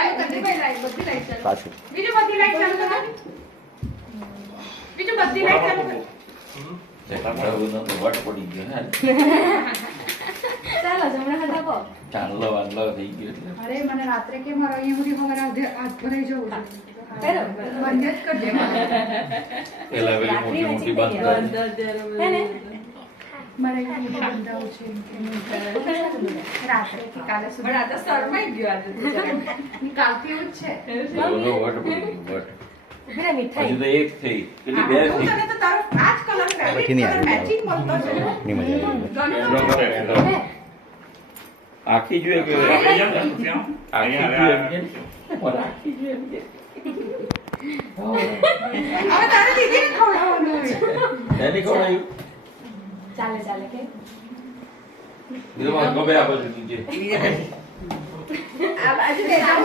ચાલુ કરી દે ભાઈ, બધી લાઈટ ચાલુ. પાછું બીજું બધી લાઈટ ચાલુ કરો. બીજું બધી લાઈટ ચાલુ કરો. વટ પડી ગયો ને ચાલો જમણા હાથ આપો. ચાંદલો વાંદલો થઈ ગયો એટલે અરે મને રાત્રે કે મારો અહીંયા સુધી હવારે હાથ ભરાઈ જવું છે. પહેરો. બંધ જ કરજે મને. પેલા પેલી મોટી મોટી બંધ હે ને? મારે અહીંયા બંધાવું છે રાત્રે કે કાલે સુધી. પણ આ તો શરમાઈ ગયો આજે તો જરા. કાલથી એવું જ છે. વટ પડી ગયું વટ ઉભી રહે મીઠાઈ. હજુ તો એક થઈ પેલી બે હું થઈ તને તો તારો આ જ કલર પછી નહીં આવે. મેચિંગ મળતો છે ની મજા આવી હે? આખી જોઈએ કે આખી જોઈએ એમ કે આખી જોઈએ એમ કે હવે તારે દીદીને ખવડાવવાનું છે. એની ખવડાયું ચાલે ચાલે કે ગમે આ બધું આ બાજુ લેતા